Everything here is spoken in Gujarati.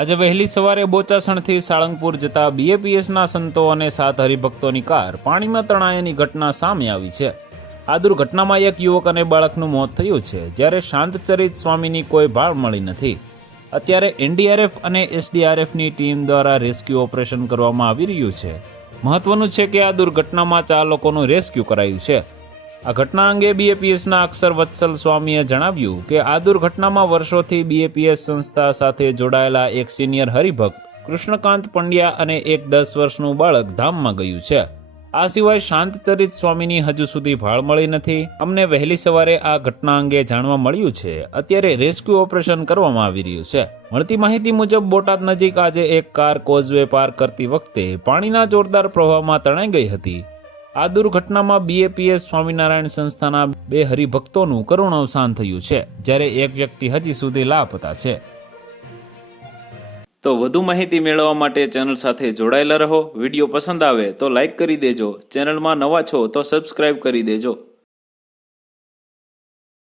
આજે વહેલી સવારે બોચાસણથી સાળંગપુર જતા બીએપીએસના સંતો અને 7 હરિભક્તોની કાર પાણીમાં તણાયાની ઘટના સામે આવી છે। આ દુર્ઘટનામાં એક યુવક અને બાળકનું મોત થયું છે, જ્યારે શાંતચરિત સ્વામીની કોઈ ભાળ મળી નથી। અત્યારે એનડીઆરએફ અને એસડીઆરએફની ટીમ દ્વારા રેસ્ક્યુ ઓપરેશન કરવામાં આવી રહ્યું છે। મહત્વનું છે કે આ દુર્ઘટનામાં 4 લોકોનું રેસ્ક્યુ કરાયું છે। આ ઘટના અંગે બીએપીએસના અક્ષર વત્સલ સ્વામીએ જણાવ્યું કે આ દુર્ઘટનામાં વર્ષોથી બીએપીએસ સંસ્થા સાથે જોડાયેલા એક સિનિયર હરિભક્ત કૃષ્ણકાંત પંડ્યા અને એક 10 વર્ષનું બાળક ધામમાં ગયું છે। આ સિવાય શાંતચરિત સ્વામીની હજુ સુધી ભાળ મળી નથી। અમને વહેલી સવારે આ ઘટના અંગે જાણવા મળ્યું છે। અત્યારે રેસ્ક્યુ ઓપરેશન કરવામાં આવી રહ્યું છે। મળતી માહિતી મુજબ બોટાદ નજીક આજે એક કાર કોઝવે પાર કરતી વખતે પાણીના જોરદાર પ્રવાહમાં તણાઈ ગઈ હતી। આ દુર્ઘટનામાં બીએપીએસ સ્વામિનારાયણ સંસ્થાના 2 હરિભક્તોનું કરુણ અવસાન થયું છે, જ્યારે એક વ્યક્તિ હજી સુધી લાપતા છે। તો વધુ માહિતી મેળવવા માટે ચેનલ સાથે જોડાયેલા રહો। વિડીયો પસંદ આવે તો લાઈક કરી દેજો। ચેનલમાં નવા છો તો સબસ્ક્રાઇબ કરી દેજો।